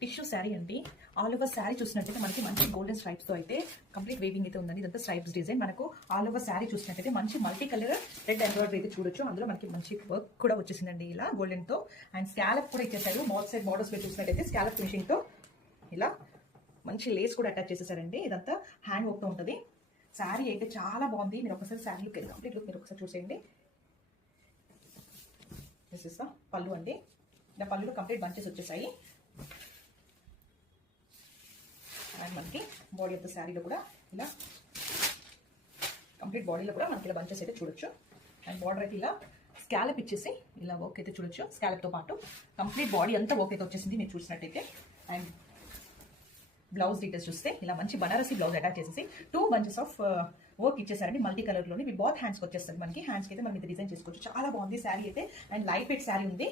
Tissue sari అండి. All over sari చూసినట్టయితే మనకి మంచి గోల్డెన్ స్ట్రైప్స్ తో అయితే కంప్లీట్ వేవింగ్ అయితే ఉందండి. ఇదంతా స్ట్రైప్స్ డిజైన్. మనకు ఆల్ ఓవర్ శారీ చూసినట్టయితే మంచి మల్టీ కలర్ రెడ్ ఎంబ్రాయిడరీ అయితే చూడొచ్చు. అందులో మనకి మంచి వర్క్ కూడా వచ్చేసిందండి ఇలా గోల్డెన్ తో. అండ్ స్కాలప్ కూడా ఇచ్చేసారు. మౌత్ సైడ్ బార్డర్స్ లో చూసినట్టయితే స్కాలప్ ఫినిషింగ్ తో ఇలా మంచి లేస్ కూడా అటాచ్ చేసేసారండి. ఇదంతా హ్యాండ్ వర్క్ తో ఉంటుంది. శారీ అయితే చాలా బాగుంది. మీరు ఒకసారి శారీ లుక్ కంప్లీట్ లుక్ మీరు ఒకసారి చూసేయండి. దిస్ ఇస్ ద పళ్ళు అండి. ఇలా పళ్ళులో కంప్లీట్ బంచెస్ వచ్చేసాయి. అండ్ మనకి బాడీ ఆఫ్ ద శారీలో కూడా ఇలా కంప్లీట్ బాడీలో కూడా మనకి ఇలా బంచెస్ అయితే చూడొచ్చు. అండ్ బార్డర్ అయితే ఇలా స్కాలప్ ఇచ్చేసి ఇలా వర్క్ అయితే చూడొచ్చు. స్కాలప్తో పాటు కంప్లీట్ బాడీ అంతా వర్క్ అయితే వచ్చేసింది మీరు చూసినట్టయితే. అండ్ బ్లౌజ్ డీటెయిల్స్ చూస్తే ఇలా మంచి బనారసి బ్లౌజ్ అటాచ్ చేసేసి 2 బంచెస్ ఆఫ్ వర్క్ ఇచ్చేసారండి. మల్టీ కలర్ లోని బాత్ హ్యాండ్స్కి వచ్చేస్తుంది. మనకి హ్యాండ్స్కి అయితే మనం ఇది డిజైన్ చేసుకోవచ్చు. చాలా బాగుంది శారీ అయితే. అండ్ లైట్ వెయిట్ శారీ ఉంది.